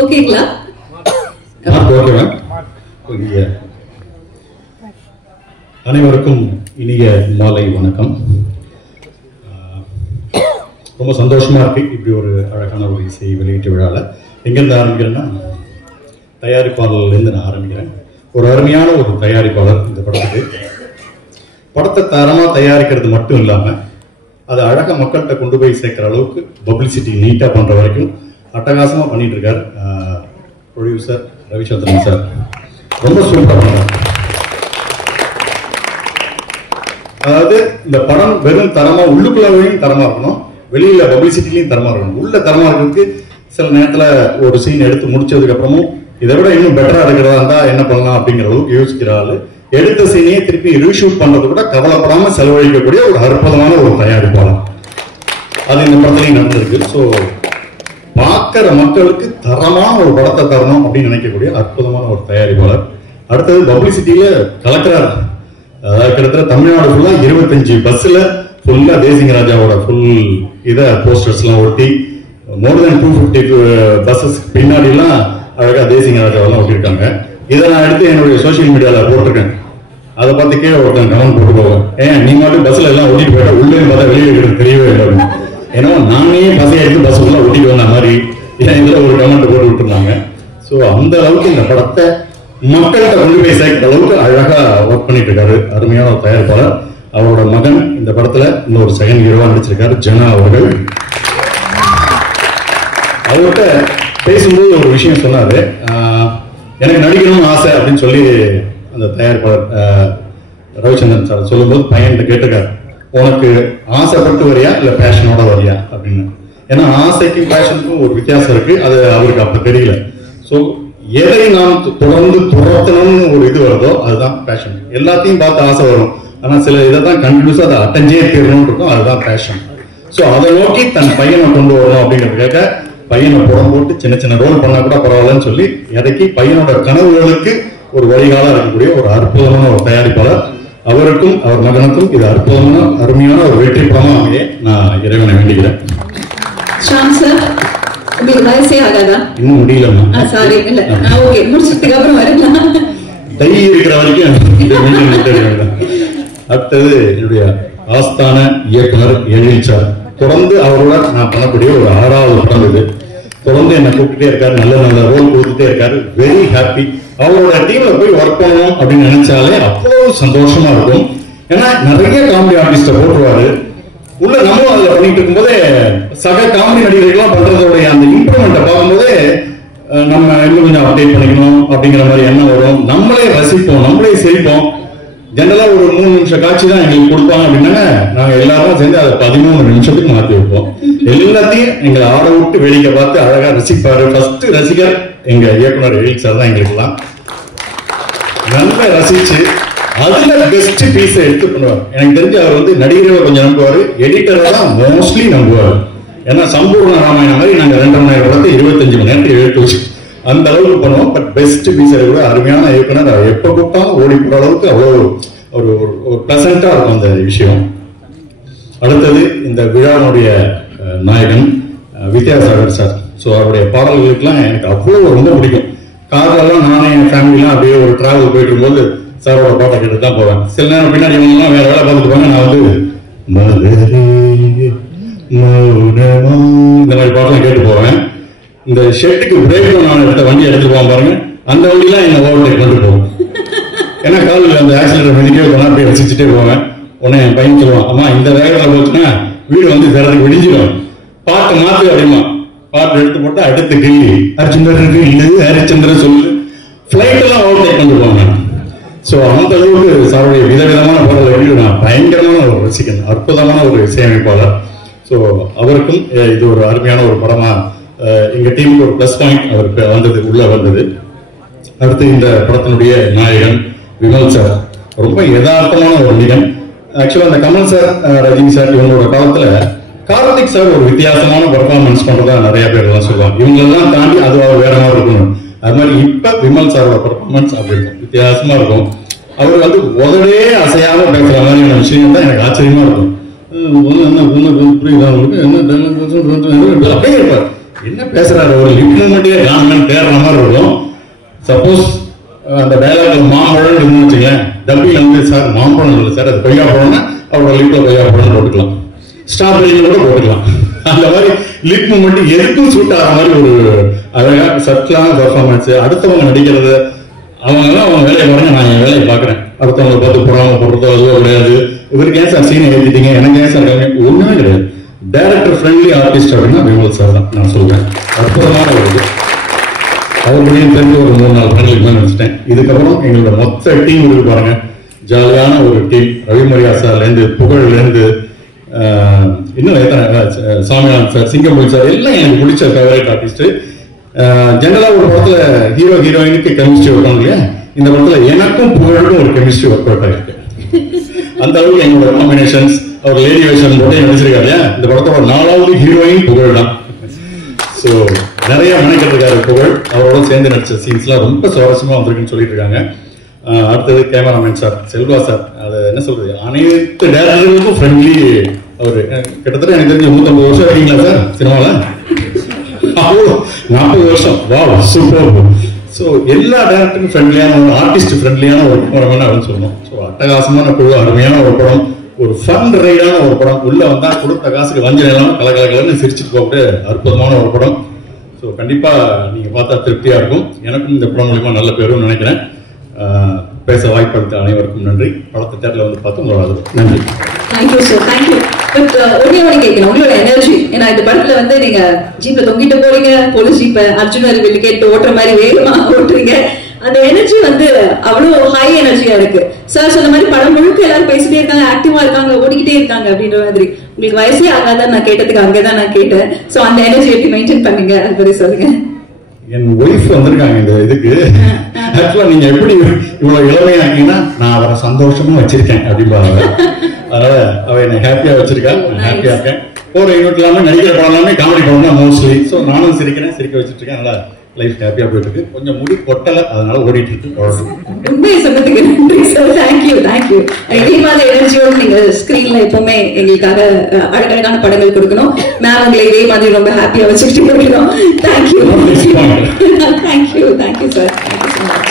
ஓகேங்களா? அனைவருக்கும் இனிய மாலை வணக்கம். ரொம்ப சந்தோஷமா இருக்கு இப்படி ஒரு அழகான ஒரு இசை வெளியீட்டு விழாவில். எங்கேருந்து ஆரம்பிக்கிறேன்னா, தயாரிப்பாளர்லேருந்து நான் ஆரம்பிக்கிறேன். ஒரு அருமையான ஒரு தயாரிப்பாளர் இந்த படத்துக்கு. படத்தை தரமாக தயாரிக்கிறது மட்டும் இல்லாமல் அதை அழகாக மக்கள்கிட்ட கொண்டு போய் சேர்க்குற அளவுக்கு பப்ளிசிட்டி நீட்டாக பண்ணுற வரைக்கும் அட்டகாசமாக பண்ணிட்டு இருக்கார் ப்ரொடியூசர் ரவிச்சந்திரன் சார். ரொம்ப சூப்பராக பண்ணுறார். அதாவது இந்த படம் வெறும் தரமாக உள்ளுக்குள்ளவையும் தரமாக இருக்கணும், வெளியில் பப்ளிசிட்டிலையும் தரமாக இருக்கணும். உள்ள தரமாக இருக்கிறதுக்கு சில நேரத்தில் ஒரு சீன் எடுத்து முடிச்சதுக்கு அப்புறமும் இதை விட இன்னும் பெட்டராக இருக்கிறதா இருந்தால் என்ன பண்ணலாம் அப்படிங்கிற அளவுக்கு யோசிக்கிற ஆள், எடுத்த சீனையே திருப்பி ரீஷூட் பண்றது கூட கவலைப்படாம செலவழிக்கக்கூடிய ஒரு அற்புதமான ஒரு தயாரிப்பாளர். அது இந்த படத்துலையும் நடந்திருக்கு. ஸோ பார்க்கிற மக்களுக்கு தரமான ஒரு படத்தை தரணும் அப்படின்னு நினைக்கக்கூடிய அற்புதமான ஒரு தயாரிப்பாளர். அடுத்தது பப்ளிசிட்டியில கலக்கிறார். அதாவது கிட்டத்தட்ட தமிழ்நாடு ஃபுல்லா 25 பஸ்ல ஃபுல்லா தேசிங்கராஜாவோட ஃபுல் இதை போஸ்டர்ஸ்லாம் ஒட்டி மோர் தென் 250 பஸ்ஸஸ் பின்னாடி எல்லாம் அழகா தேசிங்கராஜாவெல்லாம் ஒட்டியிருக்காங்க. இதை நான் எடுத்து என்னுடைய சோசியல் மீடியால போட்டிருக்கேன். அதை பார்த்து கீழே ஒருத்தன் கமெண்ட் போட்டு போவேன், ஏன் நீ மட்டும் பஸ்ல எல்லாம் ஒட்டிட்டு போயிட்டா உள்ளே பார்த்தா வெளியே இருக்கிறது தெரியவே இல்லை. ஏன்னா நானே பஸ்ஸை எடுத்து பஸ் ஃபுல்லாக ஒட்டிட்டு வந்த மாதிரி இதில் ஒரு கமெண்ட் போட்டு விட்டுருந்தாங்க. ஸோ அந்த அளவுக்கு இந்த படத்தை மக்கள்கிட்ட கொண்டு போய் சேர்க்கிற அளவுக்கு அழகா ஒர்க் பண்ணிட்டு இருக்காரு அருமையான ஒரு தயாரிப்பாளர். அவரோட மகன் இந்த படத்துல இன்னொரு செகண்ட் ஹீரோவா நடிச்சிருக்காரு, ஜனா அவர்கள். அவர்கிட்ட பேசும்போது ஒரு விஷயம் சொன்னாரு, எனக்கு நடிக்கணும்னு ஆசை அப்படின்னு சொல்லி அந்த தயாரிப்பாளர் ரவிச்சந்திரன் சார் சொல்லும்போது பையன்கிட்ட கேட்டிருக்காரு, உனக்கு ஆசைப்பட்டு வரியா இல்ல பேஷனோட வரியா அப்படின்னு. ஏன்னா ஆசைக்கும் பேஷனுக்கும் ஒரு வித்தியாசம் இருக்கு, அது அவருக்கு அப்ப தெரியல. ஸோ எதை நாம் தொடர்ந்து துரத்தணும்னு ஒரு இது வருதோ அதுதான் பேஷன். எல்லாத்தையும் பார்த்து ஆசை வரும், ஆனா சில இதை தான் கண்டினியூஸா அதை அட்டஞ்சே தீரணும்னு இருக்கும், அதுதான் பேஷன். ஸோ அதை நோக்கி தன் பையனை கொண்டு வரணும் அப்படிங்கிறதுக்காக பையனை புறம் போட்டு சின்ன சின்ன ரோல் பண்ணா கூட பரவாயில்லன்னு சொல்லி இறக்கி பையனோட கனவுகளுக்கு ஒரு வழிகாலா இருக்கக்கூடிய ஒரு அற்புதமான ஒரு தயாரிப்பாளர். அவருக்கும் அவர் மகனுக்கும் இது அற்புதமான அருமையான ஒரு வெற்றி படமா அமைய நான் இறைவனை வேண்டிக்கிறேன். ஷாம் சார், உங்களுக்கு வயசே ஆகாதா? இன்னும் முடியலம்மா. சாரி, இல்ல ஓகே, முடிச்சதுக்கு அப்புறம் வரலாம். டை இருக்கிற வரைக்கும். அடுத்தது என்னுடைய ஆஸ்தான இயக்குனர் எழில் சார். தொடர்ந்து அவரோட நான் பண்ணக்கூடிய ஒரு 6வது படம் இது. தொடர்ந்து என்னை கூப்பிட்டுட்டே இருக்காரு, நல்ல நல்ல ரோல் கொடுத்துட்டே இருக்காரு. Very happy. அவரோட டீம்ல போய் ஒர்க் பண்ணணும் அப்படின்னு நினைச்சாலே அவ்வளவு சந்தோஷமா இருக்கும். ஏன்னா நிறைய காமெடி ஆர்டிஸ்ட போட்டுருவாரு உள்ள. நம்மளும் அதுல பண்ணிட்டு இருக்கும்போதே சக காமெடி நடிகர்கள்லாம் பண்றதோடைய அந்த இம்ப்ரூவ்மெண்ட்டை பார்க்கும்போதே நம்ம இன்னும் கொஞ்சம் அப்டேட் பண்ணிக்கணும் அப்படிங்கிற மாதிரி எண்ணம் வரும். நம்மளே ரசிப்போம், நம்மளே சிரிப்போம். ஜெனரலா ஒரு 3 நிமிஷம் காட்சி தான் எங்களுக்கு கொடுப்பாங்க அப்படின்னா நாங்க எல்லாரும் சேர்ந்து அதை 13 நிமிஷத்துக்கு மாற்றி வைப்போம். எல்லாத்தையும் எங்களை ஆட விட்டு வேடிக்கை பார்த்து அழகா ரசிப்பாரு. ஃபர்ஸ்ட் ரசிகர் எங்க இயக்குனர் எழில் சார் தான். எங்களுக்குலாம் நல்லா ரசிச்சு அதுல பெஸ்ட் பீஸை எடுத்து பண்ணுவார். எனக்கு தெரிஞ்சு அவர் வந்து நடிகர்களை கொஞ்சம் நம்புவாரு, எடிட்டரை தான் மோஸ்ட்லி நம்புவார். ஏன்னா சம்பூர்ண ராமாயணம் மாதிரி நாங்க 2.5 மணி நேரம் படத்தை 25 மணி நேரத்தில் எழுத்து வச்சு அந்த அளவுக்கு பண்ணுவோம். பட் பெஸ்ட் பீஸை கூட அருமையான இயக்குனர். எப்ப கூப்பிட்டாலும் ஓடி போற அளவுக்கு அவ்வளவு ஒரு பிளசண்டா இருக்கும் அந்த விஷயம். அடுத்தது இந்த விழாவுடைய நாயகன் வித்யாசாகர் சார். ஸோ அவருடைய பாடல்களுக்கெல்லாம் எனக்கு அவ்வளோ ரொம்ப பிடிக்கும். கார்லெல்லாம் நானே என் ஃபேமிலிலாம் அப்படியே ஒரு டிராவல் போயிட்டு இருக்கும்போது சாரோட பாட்டை கேட்டு தான் போவேன். சில நேரம் பின்னாடி இவங்கெல்லாம் வேற வேலை பார்த்துட்டு போவாங்க, நான் வந்து இந்த மாதிரி பாட்டெல்லாம் கேட்டு போவேன். இந்த ஷெட்டுக்கு பிரேக் நான் எடுத்த வண்டி எடுத்துட்டு போவான் பாருங்க, அந்த வண்டிலாம் என்ன ஓவர்டேக் பண்ணிட்டு போவோம். ஏன்னா காலில் அந்த ஆக்சிடென்ட் மிதிக்கவே போனா அப்படியே ரசிச்சுட்டே போவேன். உடனே என் பையன் சொல்லுவான், அம்மா இந்த வேகத்தில் போச்சுன்னா வீடு வந்து தரத்துக்கு விடிஞ்சிடும், பாட்டு மாத்து அப்படிமா. பாட்டு எடுத்து போட்டா அடுத்து கில்லி ஹரிச்சந்திரன் இல்லை ஹரிச்சந்திரன் சொல்லு ஃபிளைட் எல்லாம் ஓவர்டேக் பண்ணிட்டு போவாங்க. ஸோ அந்த அளவுக்கு சாருடைய விதவிதமான பாடல்கள் நான் பயங்கரமான ஒரு ரசிகன், அற்புதமான ஒரு இசையமைப்பாளர். ஸோ அவருக்கும் இது ஒரு அருமையான ஒரு படமா எங்க டீமுக்கு ஒரு பிளஸ் பாயிண்ட் அவருக்கு வந்தது, உள்ள வந்தது. அடுத்து இந்த படத்தினுடைய நாயகன் விமல் சார். ரொம்ப யதார்த்தமான ஒரு நிகன். ஆக்சுவலா அந்த கமல் சார், ரஜினி சார் இவங்களோட காலத்துல கார்த்திக் சார் ஒரு வித்தியாசமான பெர்ஃபார்மன்ஸ் பண்றதா நிறைய பேர் எல்லாம் சொல்லுவாங்க. இவங்களெல்லாம் தாண்டி அது வேற மாதிரி இருக்கணும். அது மாதிரி இப்ப விமல் சாரோட பெர்ஃபார்மன்ஸ் அப்படி இருக்கும், வித்தியாசமா இருக்கும். அவர் வந்து உதவே அசையாம பேசுற மாதிரியான விஷயம் தான் எனக்கு ஆச்சரியமா இருக்கும். புரியுதா உங்களுக்கு? அப்படியே இருப்பார். என்ன பேசுறாரு ஒரு லிப் மூமெண்ட்டே காணலன்னு தேடுற மாதிரி இருக்கும். சப்போஸ் அந்த டயலாக்ல மாம்பழம் இருந்து வச்சுக்கேன், டப்பில் வந்து சார் மாம்பழம் இல்லை சார் அது கொய்யா பழம்னா அவரோட லிப்ல கொய்யா பழம் போட்டுக்கலாம், ஸ்ட்ராபெரின்னு கூட போட்டுக்கலாம். அந்த மாதிரி லிப் மூமெண்ட் எதுக்கும் சூட் ஆகிற மாதிரி ஒரு அழகா சட்டிலான பெர்ஃபார்மன்ஸ். அடுத்தவங்க நடிக்கிறது அவங்க வேலையை பாருங்க, நான் என் வேலையை பாக்குறேன். அடுத்தவங்களை பார்த்து புறாம போடுறதோ அதுவோ கிடையாது. இவருக்கு ஏன் சார் சீனை ஏற்றிட்டீங்க, எனக்கு ஏன் சார் ஒண்ணுமே கிடையாது. டைரக்டர் ஃப்ரெண்ட்லி ஆர்டிஸ்ட் அப்படின்னா விமல் சார் தான் நான் சொல்றேன். அற்புதமான ஒரு அவருடையும் தெரிஞ்சு ஒரு 3-4 படங்களுக்கு மேலே நினைச்சிட்டேன். இதுக்கப்புறம் எங்களோட மொத்த டீம் இருக்கு பாருங்க, ஜாலியான ஒரு டீம். ரவிமரியா சார்லேருந்து புகழ்லேருந்து இன்னும் எத்தனை சாமிநாதன் சார், சிங்கம்புல் சார் எல்லாம் எனக்கு பிடிச்ச ஃபேவரட் ஆர்டிஸ்ட். ஜெனரலா ஒரு படத்துல ஹீரோ ஹீரோயினுக்கு கெமிஸ்ட்ரி ஒர்க் ஆகும் இல்லையா, இந்த படத்துல எனக்கும் புகழுக்கும் ஒரு கெமிஸ்ட்ரி ஒர்க் அவுட் ஆகிருக்கு. அந்த அளவுக்கு எங்களோட காம்பினேஷன்ஸ். அவர் லேடி வேஷன் போட்டு நினைச்சிருக்காரு இல்லையா, இந்த படத்தோட 4வது ஹீரோயின் புகழ் தான். ஸோ நிறைய மெனக்கெட்டிருக்காரு புகழ். அவரோட சேர்ந்து நடிச்ச சீன்ஸ்லாம் ரொம்ப சுவாரஸ்யமா வந்திருக்குன்னு சொல்லிட்டு இருக்காங்க. அடுத்தது கேமராமேன் சார் செல்வா சார், அது என்ன சொல்றது, அனைத்து டேரக்டர்களுக்கும் ஃப்ரெண்ட்லி. அவரு கிட்டத்தட்ட எனக்கு தெரிஞ்ச 150 வருஷம் இருக்கீங்களா சார் சினிமால? 40 வருஷம். Wow, super. ஸோ எல்லா டேரக்டருக்கும் ஃப்ரெண்ட்லியான ஒரு ஆர்டிஸ்ட் ஃப்ரெண்ட்லியான ஒரு படம் அப்படின்னு சொல்லணும். ஸோ அட்டகாசமான குழு, அருமையான ஒரு படம், ஒரு ஃபன் ரைடான ஒரு படம். உள்ள வந்தா கொடுத்த காசுக்கு வஞ்சனை இல்லாம கலகலன்னு சிரிச்சுட்டு போட்டு அற்புதமான ஒரு படம். ஸோ கண்டிப்பா நீங்க பார்த்தா திருப்தியா இருக்கும். எனக்கும் இந்த படம் மூலியமா நல்ல பேரும் நினைக்கிறேன். பேச வாய்ப்பளித்த அனைவருக்கும் நன்றி. படத்தை தேட்டர்ல வந்து பார்த்து உங்களோட நன்றி. Thank you sir, thank you. பட் ஒரே ஒன்று கேட்கணும், உங்களோட எனர்ஜி. ஏன்னா இந்த படத்துல வந்து நீங்க ஜீப்ல தொங்கிட்டு போறீங்க, போலீஸ் ஜீப்பை அர்ஜுனர் கேட்டு ஓட்டுற மாதிரி வேகமா ஓட்டுறீங்க. அந்த எனர்ஜி வந்து அவ்வளவு ஹை எனர்ஜியா இருக்கு. சார் சொன்ன மாதிரி படம் முழுக்க எல்லாரும் பேசிட்டே இருக்காங்க, ஆக்டிவா இருக்காங்க, ஓடிக்கிட்டே இருக்காங்க அப்படின்ற மாதிரி. உங்களுக்கு வயசே ஆகாதான் நான் கேட்டதுக்கு அங்கதான் நான் கேட்டேன். சோ அந்த எனர்ஜி எப்படி மெயின்டைன் பண்ணீங்க அது பத்தி சொல்லுங்க. என் ஒய்ஃப் வந்திருக்காங்க இந்த இதுக்கு. ஆக்சுவலா நீங்க எப்படி இவ்வளவு இளமையாக்கீங்கன்னா நான் அவரை சந்தோஷமா வச்சிருக்கேன் அப்படின்பாங்க. அதனால அவ என்னை ஹாப்பியா வச்சிருக்கா, ஹாப்பியா இருக்கேன். போற யூனிட் இல்லாம நடிக்கிற படம் எல்லாமே காமெடி படம் தான் மோஸ்ட்லி. ஸோ நானும் சிரிக்கிறேன், சிரிக்க வச்சுட்டு இருக்கேன். அதனால லைஃப் ஹாப்பியா போயிட்டு இருக்கு. கொஞ்சம் முடி கொட்டல, அதனால ஓடிட்டு இருக்கு. உண்மையை சொன்னதுக்கு நன்றி சார், தேங்க்யூ தேங்க்யூ. இதே மாதிரி எனர்ஜியோட நீங்க ஸ்கிரீன்ல எப்பவுமே எங்களுக்காக அழகழகான படங்கள் கொடுக்கணும். மேம் உங்களை இதே மாதிரி ரொம்ப ஹாப்பியா வச்சுக்கிட்டு இருக்கணும். Thank you thank you thank you sir, thank you so much.